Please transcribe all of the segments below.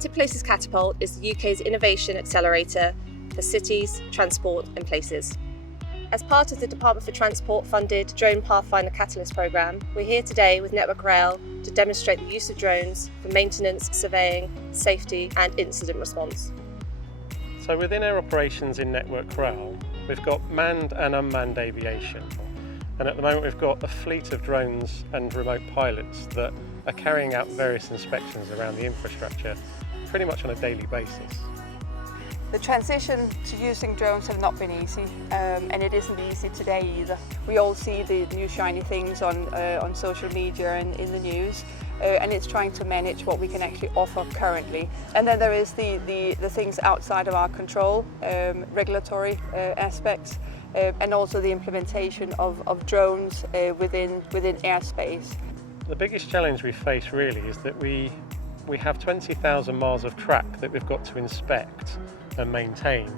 Connected Places Catapult is the UK's innovation accelerator for cities, transport and places. As part of the Department for Transport funded Drone Pathfinder Catalyst programme, we're here today with Network Rail to demonstrate the use of drones for maintenance, surveying, safety and incident response. So within our operations in Network Rail, we've got manned and unmanned aviation. And at the moment we've got a fleet of drones and remote pilots that are carrying out various inspections around the infrastructure pretty much on a daily basis. The transition to using drones have not been easy, and it isn't easy today either. We all see the new shiny things on social media and in the news, and it's trying to manage what we can actually offer currently. And then there is the things outside of our control, regulatory aspects, and also the implementation of drones within airspace. The biggest challenge we face really is that we have 20,000 miles of track that we've got to inspect and maintain,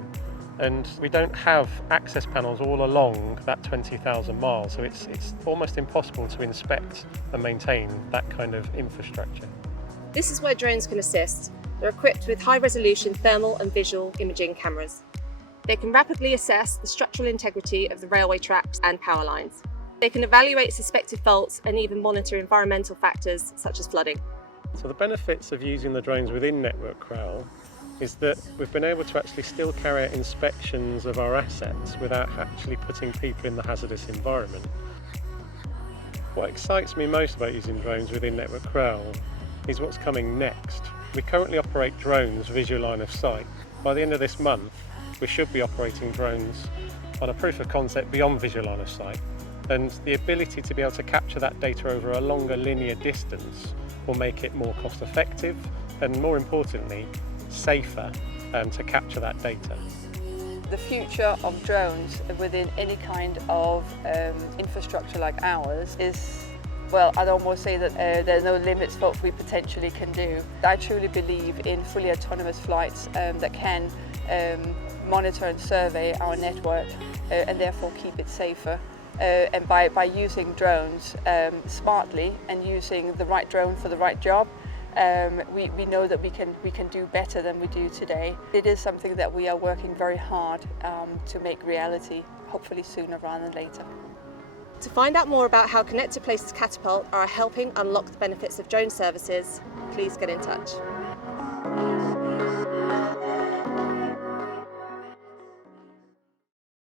and we don't have access panels all along that 20,000 miles, so it's almost impossible to inspect and maintain that kind of infrastructure. This is where drones can assist. They're equipped with high-resolution thermal and visual imaging cameras. They can rapidly assess the structural integrity of the railway tracks and power lines. They can evaluate suspected faults and even monitor environmental factors such as flooding. So the benefits of using the drones within Network Rail is that we've been able to actually still carry out inspections of our assets without actually putting people in the hazardous environment. What excites me most about using drones within Network Rail is what's coming next. We currently operate drones visual line of sight. By the end of this month, we should be operating drones on a proof of concept beyond visual line of sight. And the ability to be able to capture that data over a longer linear distance will make it more cost effective and, more importantly, safer to capture that data. The future of drones within any kind of infrastructure like ours is, well, I'd almost say that there's no limits for what we potentially can do. I truly believe in fully autonomous flights that can monitor and survey our network and therefore keep it safer. And by using drones smartly and using the right drone for the right job, we know that we can do better than we do today. It is something that we are working very hard to make reality, hopefully sooner rather than later. To find out more about how Connected Places Catapult are helping unlock the benefits of drone services, please get in touch.